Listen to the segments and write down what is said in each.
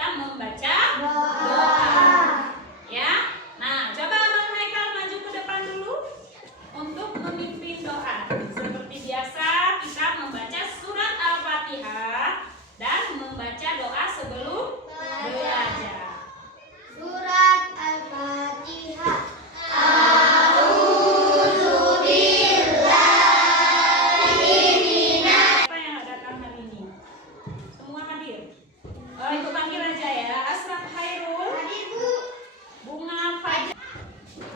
kita membaca doa. Ya. Nah, coba Bang Haikal maju ke depan dulu untuk memimpin doa. Seperti biasa kita membaca surat Al-Fatihah dan membaca doa sebelum belajar. Surat Al-Fatihah. Siapa yang datang hari ini? Semua hadir? Oh, Ibu panggil aja ya. Asraf Hairul, Bunga Fajar.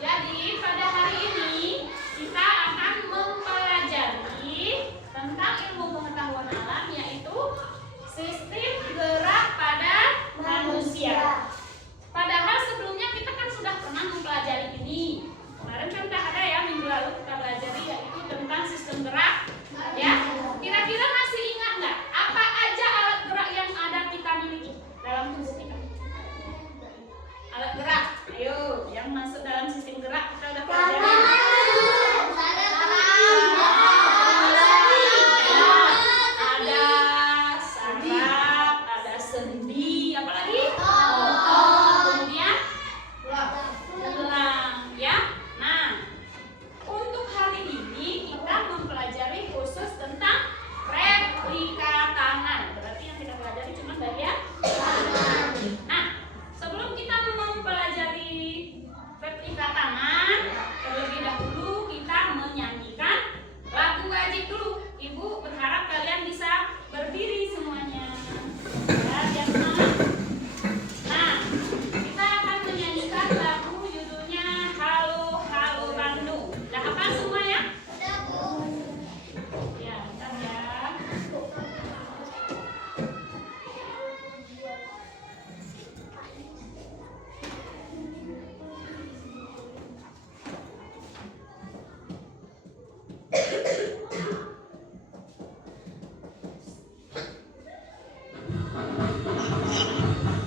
Jadi pada hari ini kita akan mempelajari tentang ilmu pengetahuan alam, yaitu sistem gerak pada manusia. Padahal sebelumnya kita kan sudah pernah mempelajari ini. Kemarin kan tak ada ya, minggu lalu kita pelajari yaitu tentang sistem gerak. Ya, kira-kira masih ingat nggak apa aja alat gerak yang ada kita miliki dalam tubuh kita? Alat gerak, ayo, yang masuk dalam sistem gerak kita udah pelajari. Ada saraf, ada sendi, apa lagi? Kemudian tulang, ya. Nah, untuk hari ini kita mempelajari khusus tentang replika tangan. Berarti yang kita pelajari cuma bagian tangan. Nah, sebelum kita mempelajari replika tangan, terlebih dahulu kita menyanyikan lagu wajib dulu. Ibu berharap kalian bisa berdiri semuanya. Ya, biar semangat. Nah, kita akan menyanyikan lagu judulnya Halo Halo Bandung. Udah hafal semua ya? Ya, bentar ya.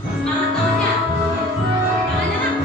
Semangat tangannya. Tangannya nak.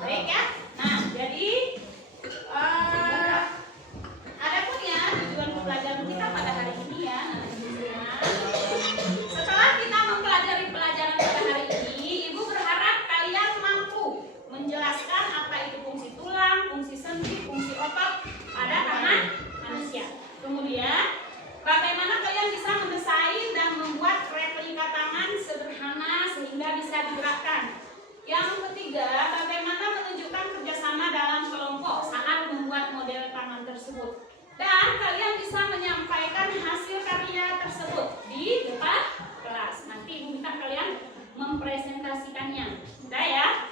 Baik ya. Nah, jadi adapun ya tujuan pembelajaran kita pada hari ini ya, setelah kita mempelajari pelajaran pada hari ini, Ibu berharap kalian mampu menjelaskan apa itu fungsi tulang, fungsi sendi, fungsi otot pada tangan manusia. Kemudian, bagaimana kalian bisa mendesain dan membuat replika tangan sederhana sehingga bisa digerakkan. Yang ketiga, bagaimana menunjukkan kerjasama dalam kelompok saat membuat model tangan tersebut. Dan kalian bisa menyampaikan hasil karya tersebut di depan kelas. Nanti Ibu minta kalian mempresentasikannya. Udah ya?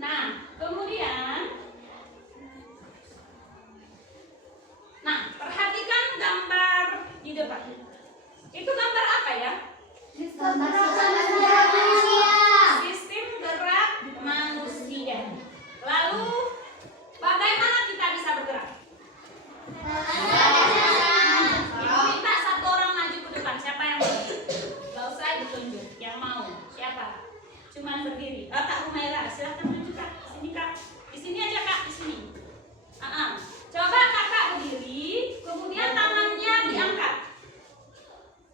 Nah, kemudian perhatikan gambar di depan. Itu gambar apa ya? Sistem gerak manusia. Lalu bagaimana kita bisa bergerak? Ibu minta satu orang maju ke depan. Siapa yang mau? Gak usah ditunjuk. Yang mau? Siapa? Cuman berdiri. Kak Humaira, silahkan maju Kak. Sini Kak. Di sini aja Kak. Di sini. Coba Kakak berdiri. Kemudian tangannya diangkat.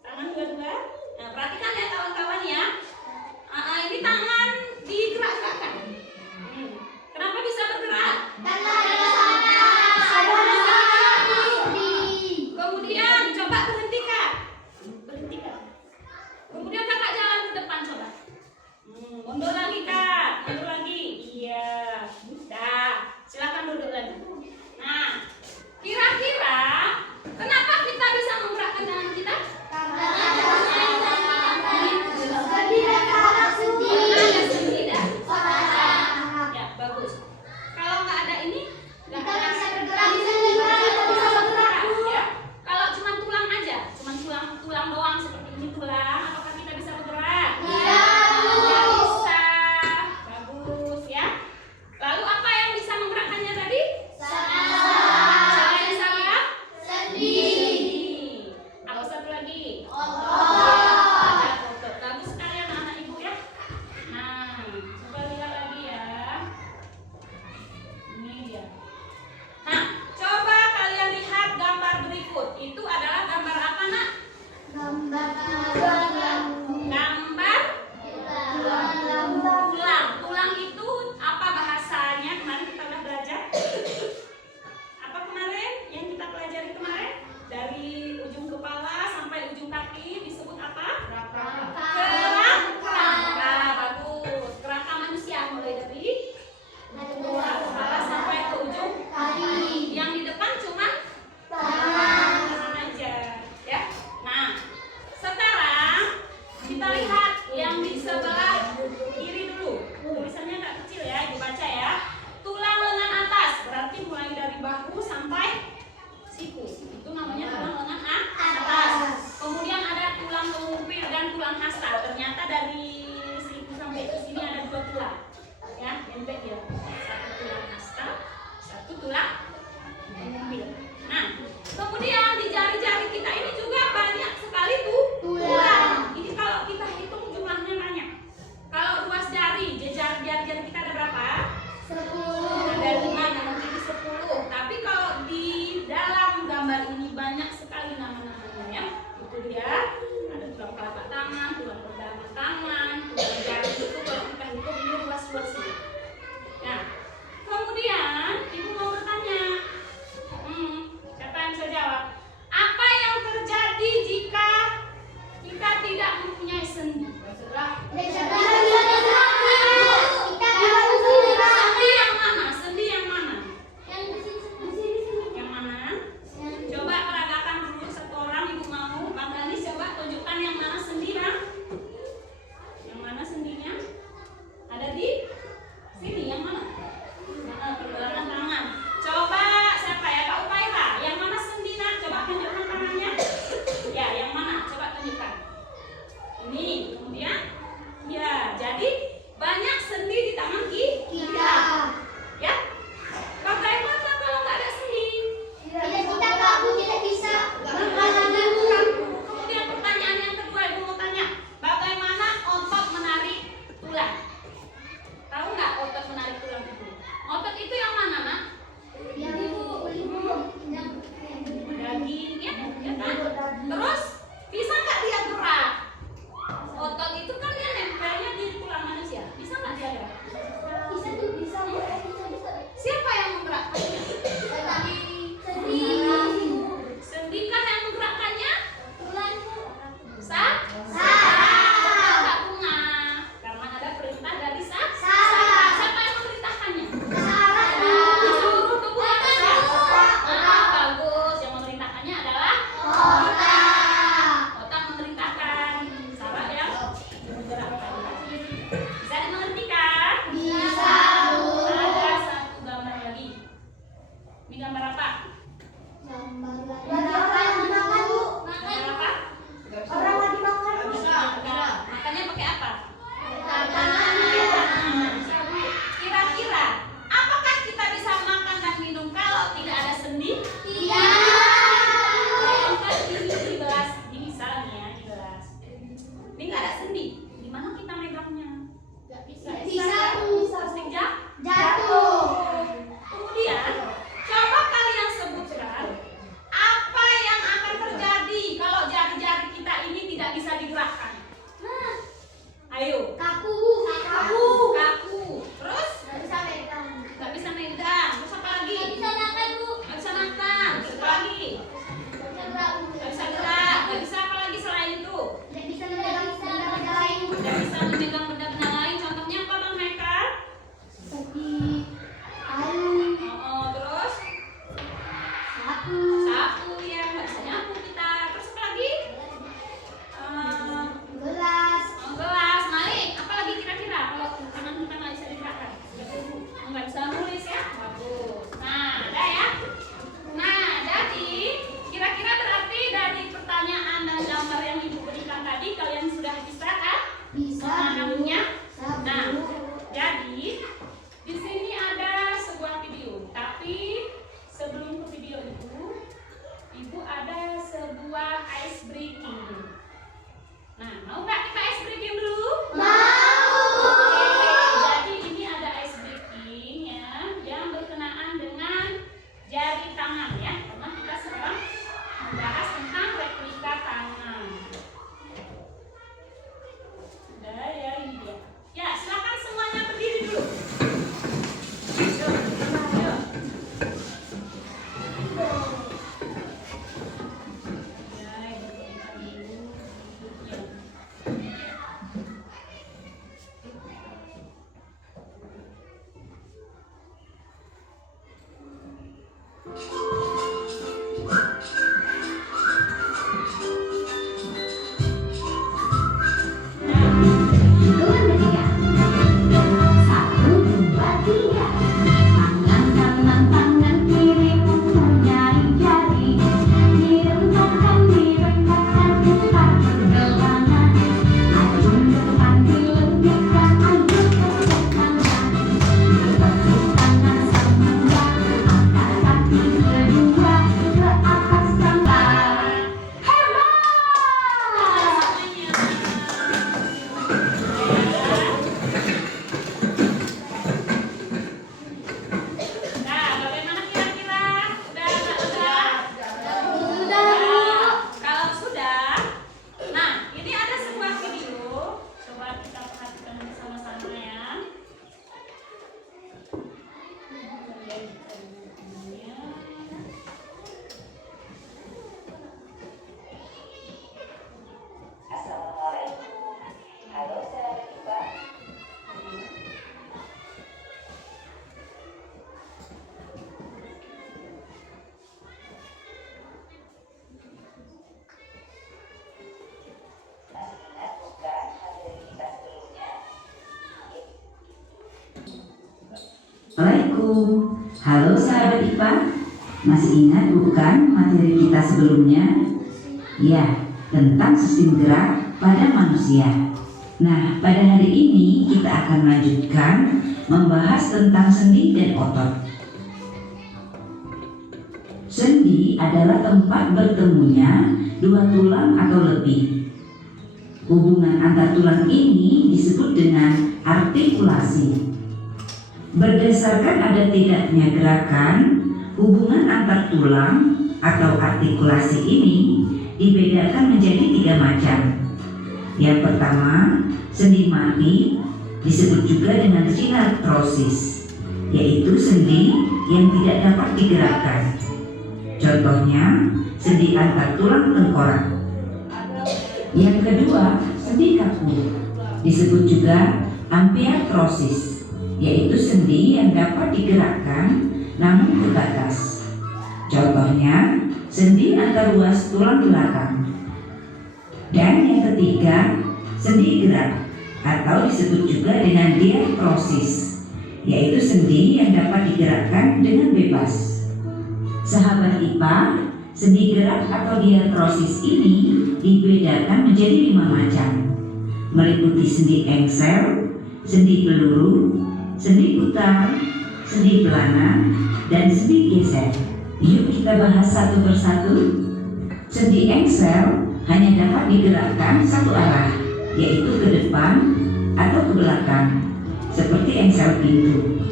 Tangan dua-dua. Nah, perhatikan ya kawan-kawan ya. Ini tangan digerak-gerakkan. Kenapa bisa bergerak? Kemudian coba berhenti Kak. Berhenti Kak. Kemudian Kakak jalan ke depan coba. Mundur lagi Kak. Mundur lagi. Iya. Dah. Silakan duduk lagi. Nah, banyak sendi di tangan kita. Ya, bagaimana kalau nggak ada sendi? Kita kaku tidak bisa makan lagi. Kemudian pertanyaan yang kedua, Ibu mau tanya, bagaimana otot menarik tulang? Tahu nggak otot menarik tulang itu? Otot itu yang mana, Nak? Daging, ya kan? Terus bisa nggak dia gerak? Otot itu kan yang nempelnya di tulang manusia. Bisa nggak dia gerak? Bisa. Siapa yang menggerakkannya? Sendi kah yang menggerakkannya? Saraf. Enggak, Bunga. Karena ada perintah dari saraf. Siapa yang memerintahkannya? Di seluruh tubuh manusia. Bagus. Yang memerintahkannya adalah otak memerintahkan saraf yang menggerakkan. Bisa dimengerti kan? Ada satu gambar lagi. Ini gambar apa? Gambar apa? Makannya pakai apa? Kira-kira apakah kita bisa makan dan minum kalau tidak ada sendi? Bayangkan ini dibelas, bisa nih ya, dibelas. Ini nggak ada sendi. Gimana kita megangnya? Pasti Jatuh. Kemudian coba kalian sebutkan apa yang akan terjadi kalau jari-jari kita ini tidak bisa digerakkan. Ayo. Kaku. Terus nggak bisa megang. Terus apa lagi? Nggak bisa makan. Terus apa lagi? Nggak bisa gerak. Nggak bisa apa lagi selain itu? Nggak bisa memegang benda-benda lain. Contohnya apa, Bang Haikal? Terus sapu ya, nggak bisa nyapu kita. Terus apa lagi? Gelas, naik. Apa lagi kira-kira kalau tangan kita nggak bisa digerakkan? Nggak bisa nulis ya? Bagus. Nah, ada ya. Nah, jadi kira-kira berarti dari pertanyaan dan gambar yang Ibu berikan tadi kalian sudah bisa kan? Memahaminya? Nah, jadi di sini ada sebuah video. Tapi sebelum ke video itu, Ibu ada sebuah ice breaking. Nah, mau nggak kita ice breaking dulu? Jadi ini ada ice breaking ya, yang berkenaan dengan jari tangan ya. Karena kita sekarang membahas tentang replika tangan. Udah ya, ini dia. Ya, silakan semuanya berdiri dulu. Yuk. Assalamualaikum. Halo sahabat IPA, masih ingat bukan materi kita sebelumnya? Ya, tentang sistem gerak pada manusia. Nah, pada hari ini kita akan melanjutkan membahas tentang sendi dan otot. Sendi adalah tempat bertemunya dua tulang atau lebih. Hubungan antar tulang ini disebut dengan artikulasi. Berdasarkan ada tidaknya gerakan, hubungan antar tulang atau artikulasi ini dibedakan menjadi 3 macam. Yang pertama, sendi mati, disebut juga dengan sinartrosis, yaitu sendi yang tidak dapat digerakkan. Contohnya, sendi antar tulang tengkorak. Yang kedua, sendi kaku, disebut juga ampiartrosis, yaitu sendi yang dapat digerakkan namun terbatas. Contohnya, sendi antar ruas tulang belakang. Dan yang ketiga, sendi gerak atau disebut juga dengan diartrosis, yaitu sendi yang dapat digerakkan dengan bebas. Sahabat IPA, sendi gerak atau diartrosis ini dibedakan menjadi 5 macam, meliputi sendi engsel, sendi peluru, sendi putar, sendi pelana, dan sendi geser. Yuk kita bahas satu persatu. Sendi engsel hanya dapat digerakkan satu arah, yaitu ke depan atau ke belakang, seperti engsel pintu.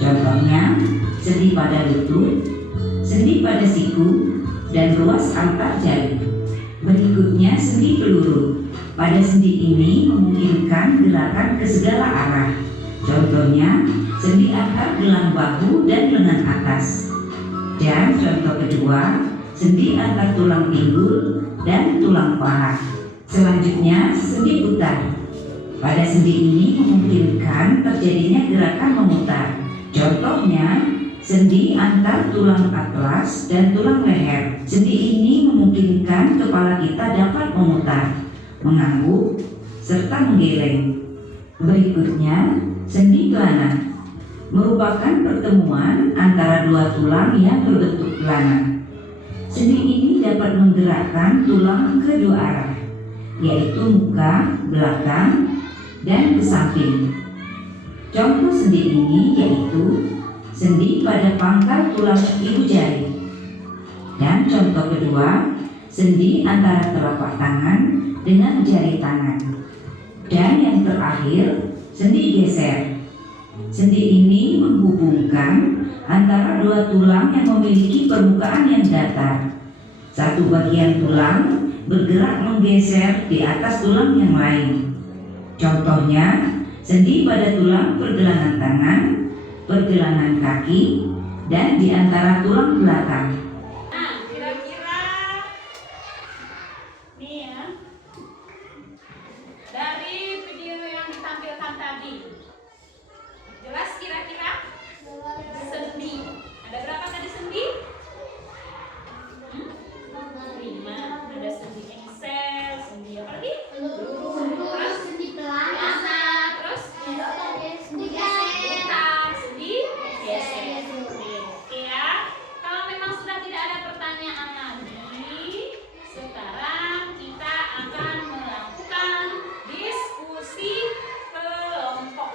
Contohnya, sendi pada lutut, sendi pada siku, dan ruas antar jari. Berikutnya sendi peluru. Pada sendi ini memungkinkan gerakan ke segala arah. Contohnya, sendi antar gelang bahu dan lengan atas. Dan contoh kedua, sendi antar tulang pinggul dan tulang paha. Selanjutnya, sendi putar. Pada sendi ini memungkinkan terjadinya gerakan memutar. Contohnya, sendi antar tulang atlas dan tulang leher. Sendi ini memungkinkan kepala kita dapat memutar, mengangguk, serta menggeleng. Berikutnya, sendi pelana merupakan pertemuan antara dua tulang yang berbentuk pelana. Sendi ini dapat menggerakkan tulang ke dua arah, yaitu muka, belakang, dan ke samping. Contoh sendi ini yaitu sendi pada pangkal tulang ibu jari. Dan contoh kedua, sendi antara telapak tangan dengan jari tangan. Dan yang terakhir, sendi geser. Sendi ini menghubungkan antara dua tulang yang memiliki permukaan yang datar. Satu bagian tulang bergerak menggeser di atas tulang yang lain. Contohnya, sendi pada tulang pergelangan tangan, pergelangan kaki, dan di antara tulang belakang. Nah, kira-kira nih ya, dari video yang ditampilkan tadi, jelas kira-kira sendi. Ada berapa tadi sendi? 5. Ada sendi engsel, sendi apa lagi? Terus sendi pelana, terus sendi geser. putar, sendi geser. Oke ya. Kalau memang sudah tidak ada pertanyaan lagi, sekarang kita akan melakukan diskusi kelompok.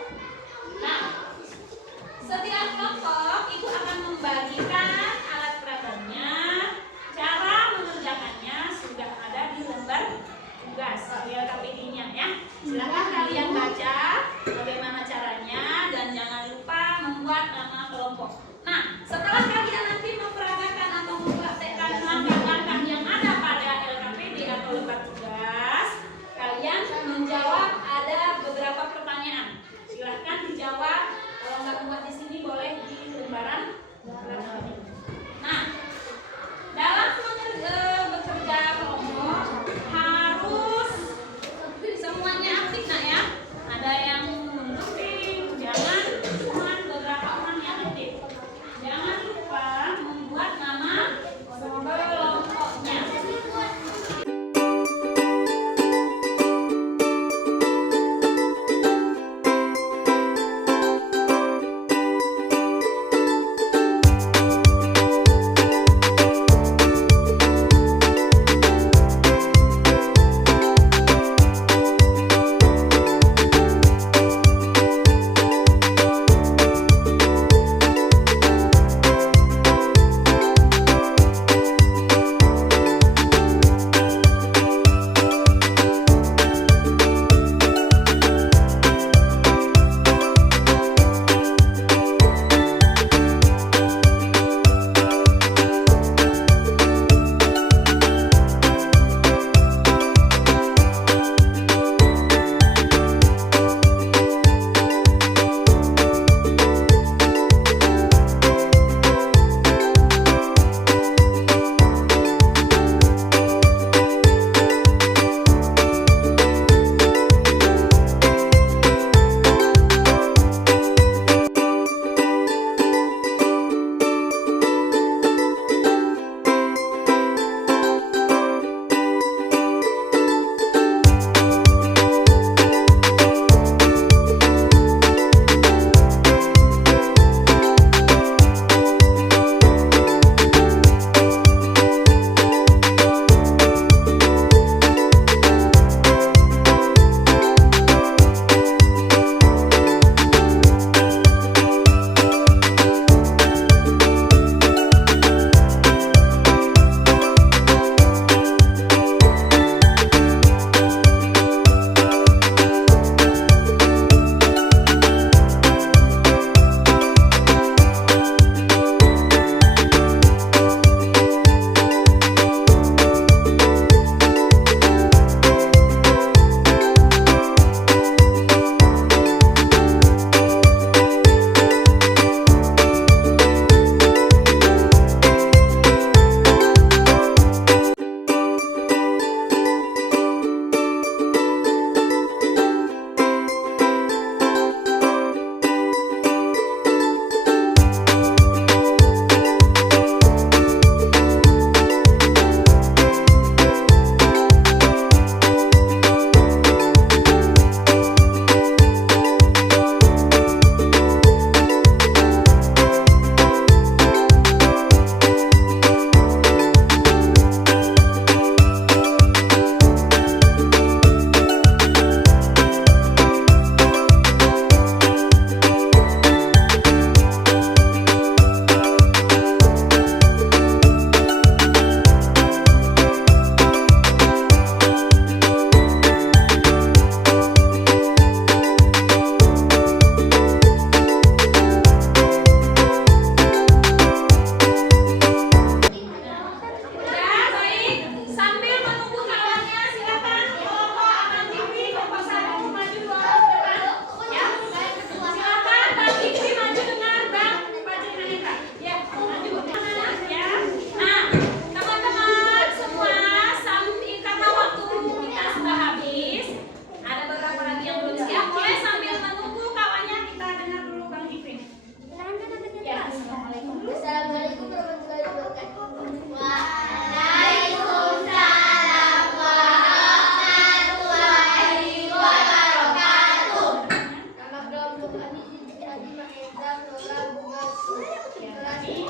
Adi Mahendra Lola Bunga kami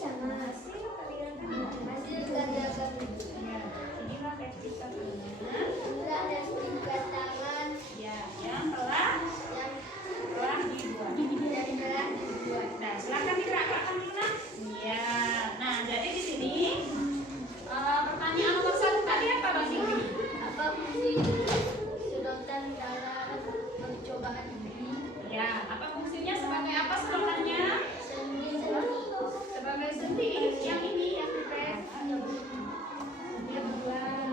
akan hasil karya kami. Inilah replika Inilah replika tangan ya, yang telah dibuat. Nah, silakan digerakkan dulu. Iya. Nah, jadi di sini pertanyaan nomor 1 tadi apa Bang Zikri? Apa fungsi sedotan dalam percobaan ini? Ya, apa fungsinya sebagai apa sedotannya? Sendi. Sebagai sendi. Yang ini yang dipet. Dia berulang.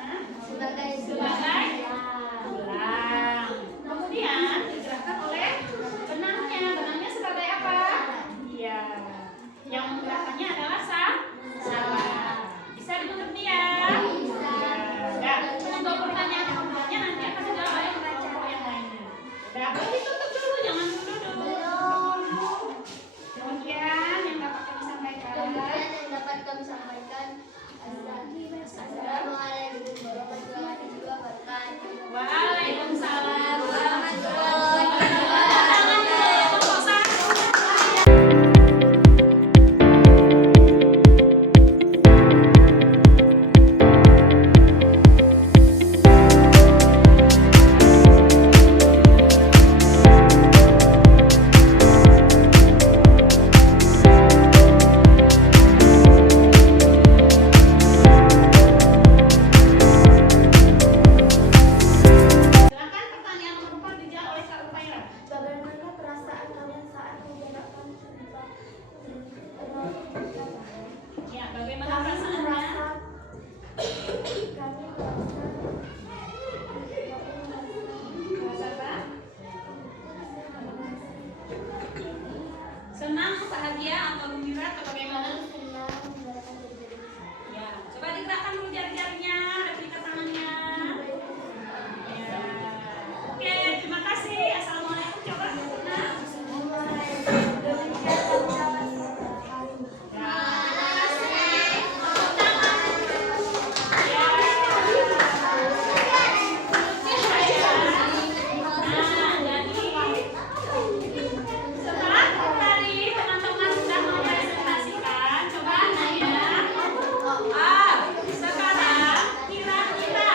Hah? Sebagai Sebagai gelang. Kemudian digerakkan oleh benangnya. Benangnya sebagai apa? Iya. Yang menggerakkannya adalah salah. Bisa dimengerti ya? Ya. Untuk pertanyaan kemudiannya nanti akan dijawab oleh kelompok yang lainnya. Udah, boleh ditutup dulu, jangan dulu. Kemudian yang dapat kami sampaikan. Assalamualaikum warahmatullahi wabarakatuh. Waalaikumsalam warahmatullahi Tangan dulu ya, Bapak Ustaz. Silakan pertanyaan nomor 4 dijawab oleh Kak Upaira. Bagaimana perasaan kalian saat menggunakan sumpah? Ya, bagaimana perasaannya? Kami Merasa apa? Senang, bahagia, atau gembira, atau bagaimana? Ya, coba digerakkan dulu jari-jarinya, replika tangannya. Ya. Oke, terima kasih. Assalamualaikum. Coba. Nah. Ya, terima kasih. Tepuk tangan. Ya. Nah, jadi setelah tadi teman-teman sudah mempresentasikan, coba Naya. Sekarang kira-kira,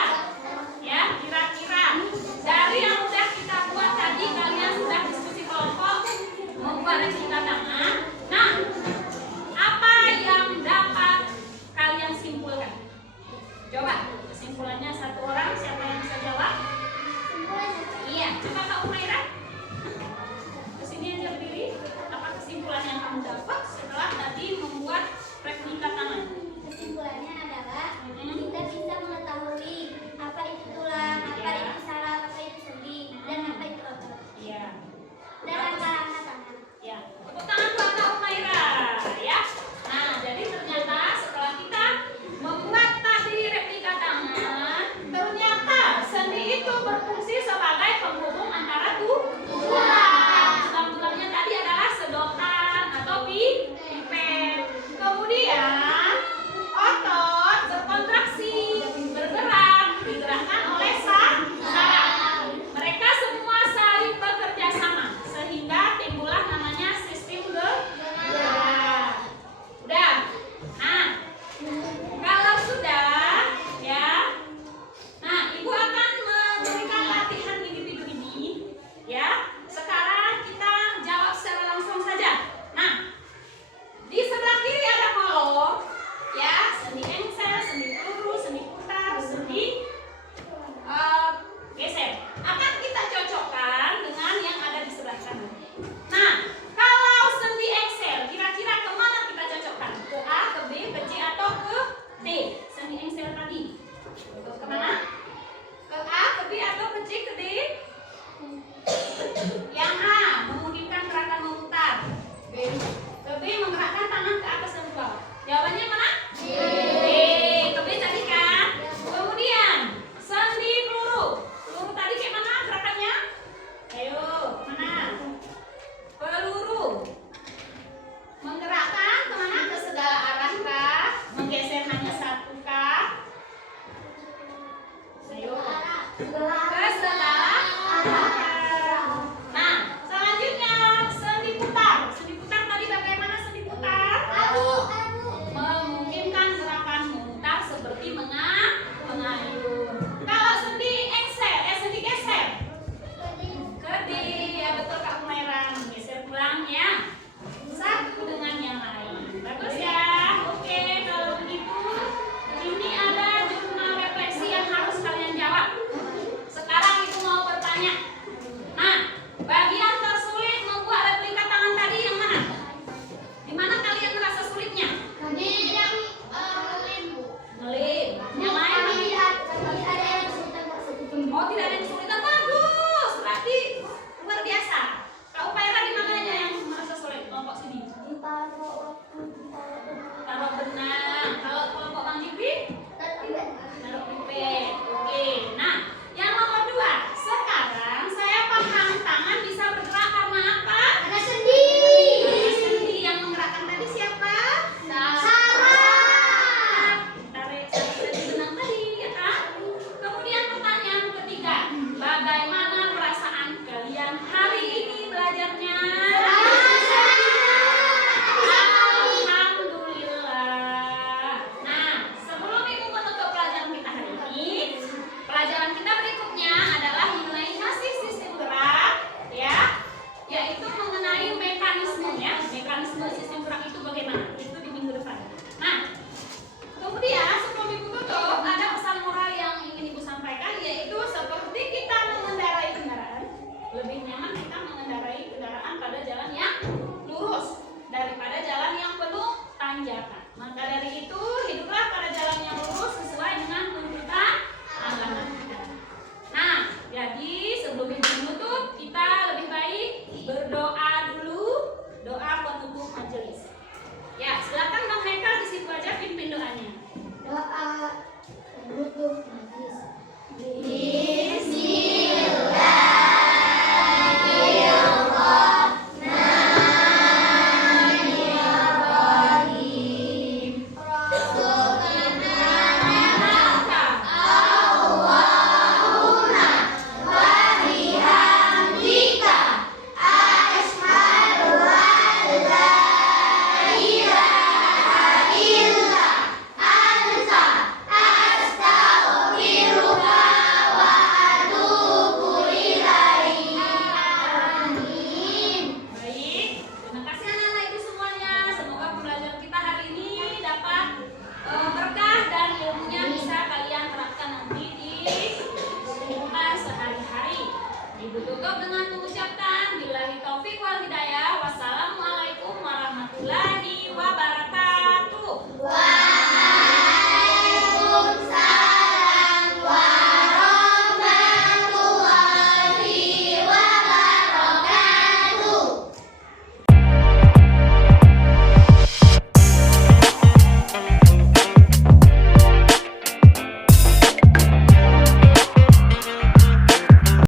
ya kira-kira dari yang sudah kita buat tadi, kalian sudah diskusi kelompok membuat replika tangan. Nah, apa yang dapat kalian simpulkan? Coba kesimpulannya satu orang, siapa yang bisa jawab? Iya, coba Kak Umaira. Kesini aja berdiri. Apa kesimpulan yang kamu dapat